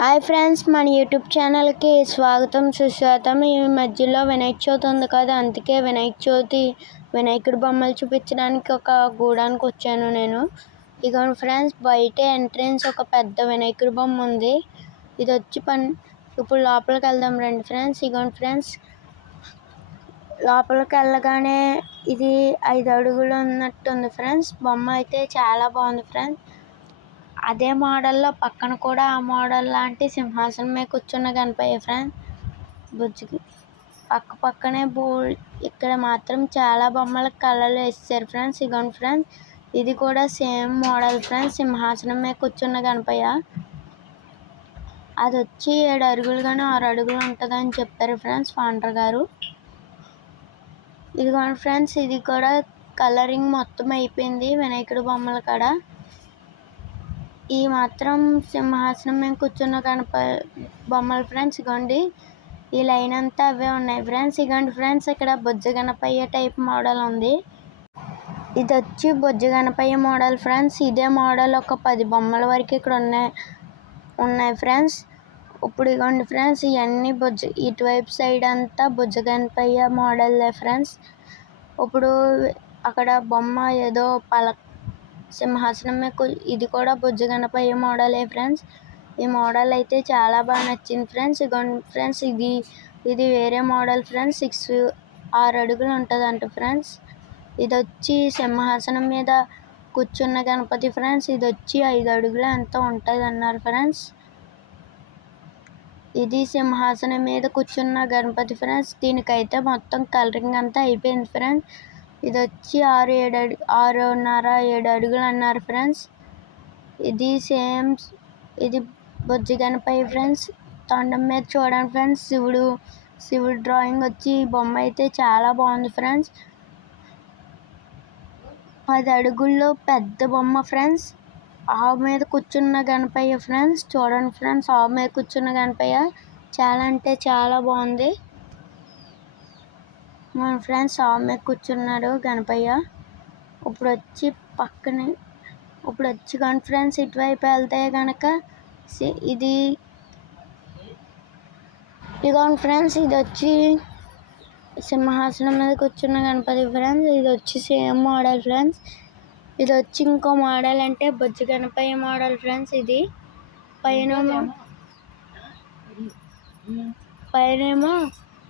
Hi friends మన YouTube ఛానల్కి స్వాగతం సుస్వాగతం. ఈ మధ్యలో వినాయక చవితి ఉంది కదా అందుకే వినాయక చవితి వినాయకుడి బొమ్మలు చూపించడానికి ఒక గూడానికి వచ్చాను నేను. ఇక ఫ్రెండ్స్ బయట ఎంట్రన్స్ ఒక పెద్ద వినాయకుడి బొమ్మ ఉంది. ఇది వచ్చి పన్ ఇప్పుడు లోపలికి వెళ్దాం రండి ఫ్రెండ్స్. ఇగోండి ఫ్రెండ్స్ లోపలికి వెళ్ళగానే ఇది ఐదు అడుగులు ఉన్నట్టుంది ఫ్రెండ్స్. బొమ్మ అయితే చాలా బాగుంది ఫ్రెండ్స్. అదే మోడల్లో పక్కన కూడా ఆ మోడల్ లాంటి సింహాసనం మీద కూర్చున్న గణపయ్య ఫ్రెండ్స్ బుజ్జికి. పక్క పక్కనే బో ఇక్కడ మాత్రం చాలా బొమ్మల కలర్లు వేసారు ఫ్రెండ్స్ ఇగోండి ఫ్రెండ్స్ ఇది కూడా సేమ్ మోడల్ ఫ్రెండ్స్ సింహాసనం మీద కూర్చున్న గణపయ్య. అది వచ్చి ఏడు అడుగులు కానీ ఆరు అడుగులు ఉంటుందని చెప్పారు ఫ్రెండ్స్ ఫౌండర్ గారు. ఇదిగోండి ఫ్రెండ్స్ ఇది కూడా కలరింగ్ మొత్తం అయిపోయింది వినాయకుడి బొమ్మల కాడ. ఈ మాత్రం సింహాసనం మీద కూర్చున్న గణప బొమ్మలు ఫ్రెండ్స్ ఇగోండి. ఈ లైన్ అంతా అవే ఉన్నాయి ఫ్రెండ్స్. ఇగోండి ఫ్రెండ్స్ ఇక్కడ బొజ్జ గణపయ్య టైప్ మోడల్ ఉంది. ఇది వచ్చి బొజ్జ గణపయ్య మోడల్ ఫ్రెండ్స్. ఇదే మోడల్ ఒక పది బొమ్మల వరకు ఇక్కడ ఉన్నాయి ఉన్నాయి ఫ్రెండ్స్. ఇప్పుడు ఇగోండి ఫ్రెండ్స్ ఇవన్నీ బొజ్జ ఇటువైపు సైడ్ అంతా బొజ్జ గణపయ్య మోడల్లే ఫ్రెండ్స్. ఇప్పుడు అక్కడ బొమ్మ ఏదో పలక సింహాసనం ఇది కూడా బొజ్జ గణపయ్య మోడలే ఫ్రెండ్స్. ఈ మోడల్ అయితే చాలా బాగా నచ్చింది ఫ్రెండ్స్. ఇగోండి ఫ్రెండ్స్ ఇది ఇది వేరే మోడల్ ఫ్రెండ్స్. సిక్స్ ఆరు అడుగులు ఉంటుందంట ఫ్రెండ్స్. ఇది వచ్చి సింహాసనం మీద కూర్చున్న గణపతి ఫ్రెండ్స్. ఇది వచ్చి ఐదు అడుగులు ఎంత ఉంటుంది అన్నారు ఫ్రెండ్స్. ఇది సింహాసనం మీద కూర్చున్న గణపతి ఫ్రెండ్స్. దీనికైతే మొత్తం కలరింగ్ అంతా అయిపోయింది ఫ్రెండ్స్. ఇది వచ్చి ఆరు ఏడు అడు ఆరున్నర ఏడు అడుగులు అన్నారు ఫ్రెండ్స్. ఇది సేమ్ ఇది బొజ్జి గణపయ్య ఫ్రెండ్స్. తొండం మీద చూడండి ఫ్రెండ్స్ శివుడు శివుడు డ్రాయింగ్ వచ్చి బొమ్మ అయితే చాలా బాగుంది ఫ్రెండ్స్. పది అడుగుల్లో పెద్ద బొమ్మ ఫ్రెండ్స్. ఆవు మీద కూర్చున్న గణపయ్య ఫ్రెండ్స్ చూడండి ఫ్రెండ్స్ ఆవు మీద కూర్చున్న గణపయ్య. చాలా అంటే చాలా బాగుంది. మన ఫ్రెండ్స్ ఆమె మీద కూర్చున్నాడు గణపయ్య. ఇప్పుడు వచ్చి పక్కనే ఇప్పుడు వచ్చి కానీ ఫ్రెండ్స్ ఇటువైపు వెళ్తే కనుక ఇది ఇదిగోండి ఫ్రెండ్స్ ఇది వచ్చి సింహాసనం మీద కూర్చున్న గణపతి ఫ్రెండ్స్ ఇది వచ్చి సేమ్ మోడల్ ఫ్రెండ్స్. ఇది వచ్చి ఇంకో మోడల్ అంటే బొజ్జు గణపయ్య మోడల్ ఫ్రెండ్స్ ఇది. పైన పైనేమో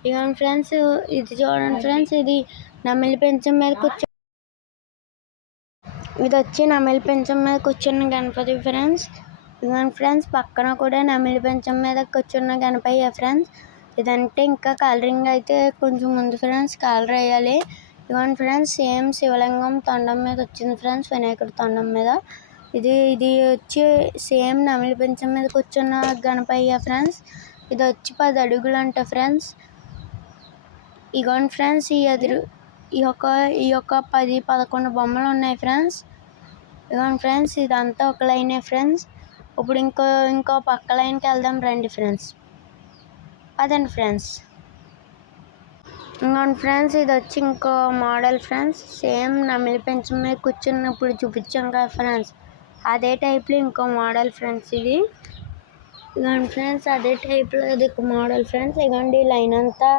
ఇదిగోండి ఫ్రెండ్స్ ఇది చూడండి ఫ్రెండ్స్ ఇది నమ్మిలి పెంచం మీద కూర్చో ఇది వచ్చి నమ్మిలి పెంచం మీద కూర్చున్న గణపతి ఫ్రెండ్స్. ఇదిగోండి ఫ్రెండ్స్ పక్కన కూడా నమ్మిలి పెంచం మీద కూర్చున్న గణపయ్య ఫ్రెండ్స్. ఇదంటే ఇంకా కలరింగ్ అయితే కొంచెం ముందు ఫ్రెండ్స్ కలర్ వేయాలి. ఇదిగోండి ఫ్రెండ్స్ సేమ్ శివలింగం తొండం మీద వచ్చింది ఫ్రెండ్స్ వినాయకుడి తొండం మీద. ఇది ఇది వచ్చి సేమ్ నమిలి పెంచం మీద కూర్చున్న గణపయ్య ఫ్రెండ్స్. ఇది వచ్చి పది అడుగులు అంట ఫ్రెండ్స్. ఇగోండి ఫ్రెండ్స్ ఈ ఎదురు ఈ యొక్క ఈ యొక్క పది పదకొండు బొమ్మలు ఉన్నాయి ఫ్రెండ్స్. ఇగోండి ఫ్రెండ్స్ ఇదంతా ఒక లైనే ఫ్రెండ్స్. ఇప్పుడు ఇంకో ఇంకో పక్క లైన్కి వెళ్దాం రండి ఫ్రెండ్స్. అదండి ఫ్రెండ్స్. ఇంకోండి ఫ్రెండ్స్ ఇది వచ్చి ఇంకో మోడల్ ఫ్రెండ్స్. సేమ్ నమిలి పెంచం మీద కూర్చున్నప్పుడు చూపించాం కదా ఫ్రెండ్స్. అదే టైప్లో ఇంకో మోడల్ ఫ్రెండ్స్ ఇది. ఇదిగోండి ఫ్రెండ్స్ అదే టైప్లో ఇది ఒక మోడల్ ఫ్రెండ్స్. ఇదిగోండి లైన్ అంతా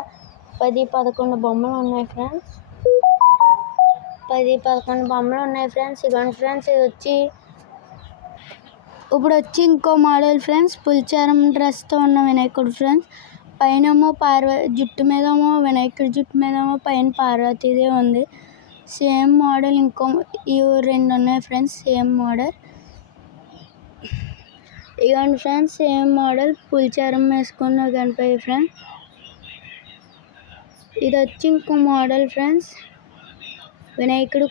పది పదకొండు బొమ్మలు ఉన్నాయి ఫ్రెండ్స్ పది పదకొండు బొమ్మలు ఉన్నాయి ఫ్రెండ్స్ ఇదిగోండి ఫ్రెండ్స్ ఇది వచ్చి ఇప్పుడు వచ్చి ఇంకో మోడల్ ఫ్రెండ్స్ పులిచారం డ్రెస్తో ఉన్న వినాయకుడు ఫ్రెండ్స్ పైనమో పార్వ జుట్టు మీదేమో వినాయకుడి జుట్టు మీదేమో పైన పార్వతీదే ఉంది. సేమ్ మోడల్ ఇంకో ఇవి రెండు ఉన్నాయి ఫ్రెండ్స్ సేమ్ మోడల్ ఇవ్వండి ఫ్రెండ్స్ సేమ్ మోడల్ పులిచారం వేసుకున్న గణపతి ఫ్రెండ్స్ ఇది వచ్చి ఇంకో మోడల్ ఫ్రెండ్స్. వినాయకుడు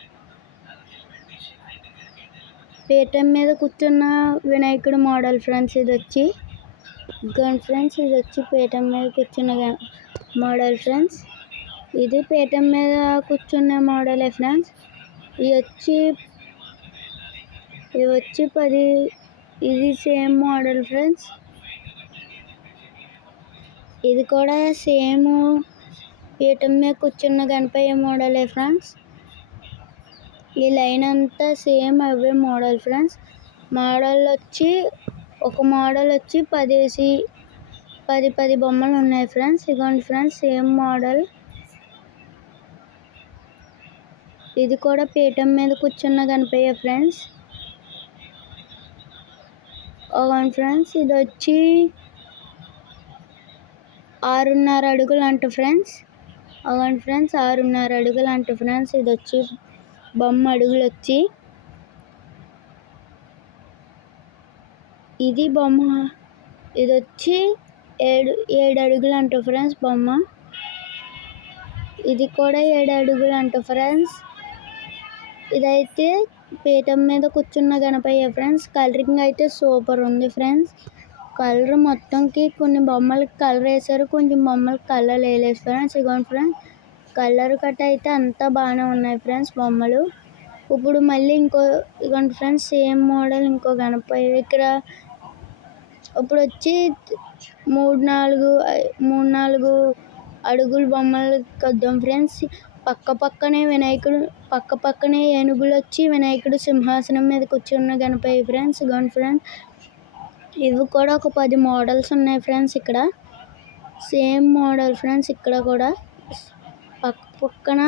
పీఠం మీద కూర్చున్న వినాయకుడు మోడల్ ఫ్రెండ్స్ ఇది వచ్చి. గన్ ఫ్రెండ్స్ ఇది వచ్చి పీఠం మీద కూర్చున్న మోడల్ ఫ్రెండ్స్. ఇది పీఠం మీద కూర్చున్న మోడలే ఫ్రెండ్స్. ఇది వచ్చి ఇది వచ్చి పది ఇది సేమ్ మోడల్ ఫ్రెండ్స్. ఇది కూడా సేమ్ పీఠం మీద కూర్చున్న గణపయ్య మోడలే ఫ్రెండ్స్ ఈ లైన్ అంతా సేమ్ అవే మోడల్ ఫ్రెండ్స్ మోడల్ వచ్చి ఒక మోడల్ వచ్చి పదేసి పది పది బొమ్మలు ఉన్నాయి ఫ్రెండ్స్ ఇదిగోండి ఫ్రెండ్స్ సేమ్ మోడల్ ఇది కూడా పీఠం మీద కూర్చున్న గణపయ్య ఫ్రెండ్స్ అవును ఫ్రెండ్స్ ఇది వచ్చి ఆరున్నర అడుగులు అంట ఫ్రెండ్స్ అవును ఫ్రెండ్స్ ఆరున్నర అడుగులు అంటే ఫ్రెండ్స్ ఇది వచ్చి బొమ్మ అడుగులు వచ్చి ఇది బొమ్మ. ఇది వచ్చి ఏడు ఏడు అడుగులు అంట ఫ్రెండ్స్ బొమ్మ. ఇది కూడా ఏడు అడుగులు అంట ఫ్రెండ్స్. ఇదైతే పీఠం మీద కూర్చున్న గణపయ్య ఫ్రెండ్స్. కలరింగ్ అయితే సూపర్ ఉంది ఫ్రెండ్స్. కలర్ మొత్తంకి కొన్ని బొమ్మలకి కలర్ వేశారు కొంచెం బొమ్మలకి కలర్ వేయలేదు ఫ్రెండ్స్ ఇదిగోండి ఫ్రెండ్స్ కలర్ కట్ అయితే అంతా బాగానే ఉన్నాయి ఫ్రెండ్స్ బొమ్మలు. ఇప్పుడు మళ్ళీ ఇంకో ఇదిగోండి ఫ్రెండ్స్ సేమ్ మోడల్ ఇంకో గణపయ్య ఇక్కడ ఇప్పుడు వచ్చి మూడు నాలుగు మూడు నాలుగు అడుగుల బొమ్మలు కొద్దాం ఫ్రెండ్స్ పక్క పక్కనే వినాయకుడు పక్క పక్కనే ఏనుగులు వచ్చి వినాయకుడు సింహాసనం మీద కూర్చున్న గణపయ్య ఫ్రెండ్స్ ఇదిగోండి ఫ్రెండ్స్ ఇవి కూడా ఒక పది మోడల్స్ ఉన్నాయి ఫ్రెండ్స్ ఇక్కడ. సేమ్ మోడల్ ఫ్రెండ్స్ ఇక్కడ కూడా. పక్క పక్కన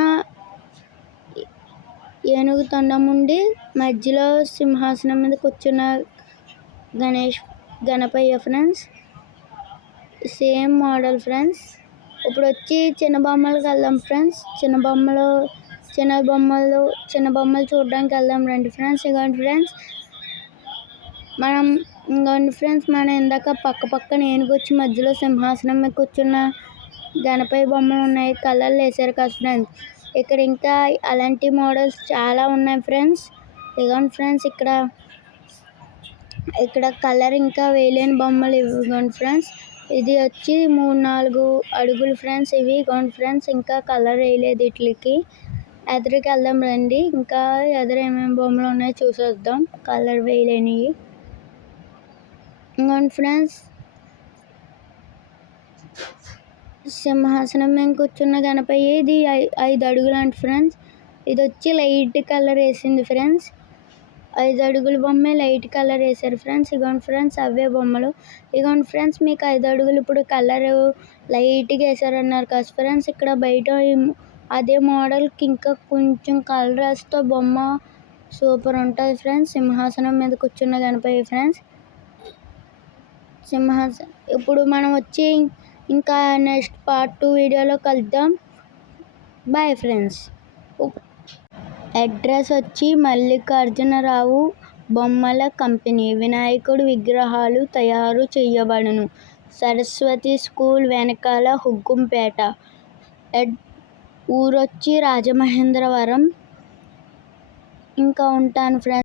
ఏనుగు తొండం ఉండి మధ్యలో సింహాసనం మీద కూర్చున్న Ganesh Ganapayya friends. Same model friends. ఇప్పుడు వచ్చి చిన్న బొమ్మలకు వెళ్దాం ఫ్రెండ్స్. చిన్న బొమ్మలు చిన్న బొమ్మలు చిన్న బొమ్మలు చూడడానికి వెళ్దాం రండి ఫ్రెండ్స్. ఇదిగోండి ఫ్రెండ్స్. మనం ఇంకోండి ఫ్రెండ్స్ మనం ఇందాక పక్క పక్కన ఏనుగొచ్చి మధ్యలో సింహాసనం మీద కూర్చున్న గణపతి బొమ్మలు ఉన్నాయి కలర్లు వేసారు కదా ఫ్రెండ్స్. ఇక్కడ ఇంకా అలాంటి మోడల్స్ చాలా ఉన్నాయి ఫ్రెండ్స్. ఇదిగోండి ఫ్రెండ్స్ ఇక్కడ ఇక్కడ కలర్ ఇంకా వేయలేని బొమ్మలు ఇవ్వండి ఫ్రెండ్స్. ఇది వచ్చి మూడు నాలుగు అడుగులు ఫ్రెండ్స్ ఇవి. ఇవ్వండి ఫ్రెండ్స్ ఇంకా కలర్ వేయలేదు వీటికి. ఎదురుకి వెళ్దాం రండి. ఇంకా ఎదురు ఏమేమి బొమ్మలు ఉన్నాయో చూసొద్దాం. కలర్ వేయలేనివి. ఇంకోండి ఫ్రెండ్స్ సింహాసనం మేము కూర్చున్న గణపయ్య ఇది ఐదు అడుగులు అంట ఫ్రెండ్స్ ఇది వచ్చి లైట్ కలర్ వేసింది ఫ్రెండ్స్ ఐదు అడుగుల బొమ్మే లైట్ కలర్ వేశారు ఫ్రెండ్స్ ఇగోండి ఫ్రెండ్స్ అవే బొమ్మలు. ఇగోండి ఫ్రెండ్స్ మీకు ఐదు అడుగులు ఇప్పుడు కలర్ లైట్గా వేసారన్నారు కదా ఫ్రెండ్స్ ఇక్కడ బయట అదే మోడల్కి ఇంకా కొంచెం కలర్ వేస్తే బొమ్మ సూపర్ ఉంటుంది ఫ్రెండ్స్ సింహాసనం మీద కూర్చున్న గణపయ్య ఫ్రెండ్స్ సింహాసనం ఇప్పుడు మనం వచ్చి ఇంకా నెక్స్ట్ పార్ట్ టూ వీడియోలో కలుద్దాం. బాయ్ ఫ్రెండ్స్ అడ్రస్ వచ్చి మల్లికార్జునరావు బొమ్మల కంపెనీ. వినాయకుడు విగ్రహాలు తయారు చేయబడును. సరస్వతి స్కూల్ వెనకాల హుగ్గుంపేట. ఊరొచ్చి రాజమహేంద్రవరం. ఇంకా ఉంటాను ఫ్రెండ్స్